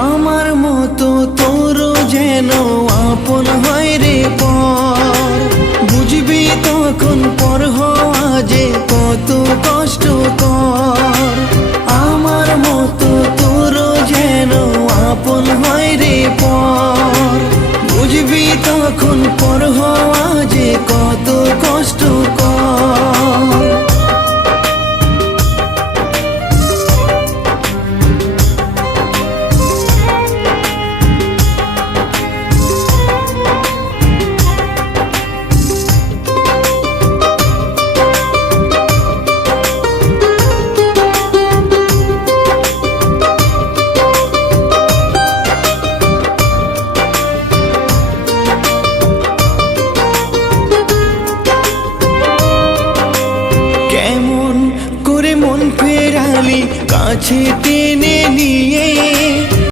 আমার মতো তোর যেন আপন হয় রে পর, বুঝবি তখন পর হওয়া যে কত কষ্টকর। আমার মতো তোর যেন আপন হয় রে পর, বুঝবি তখন পর হওয়া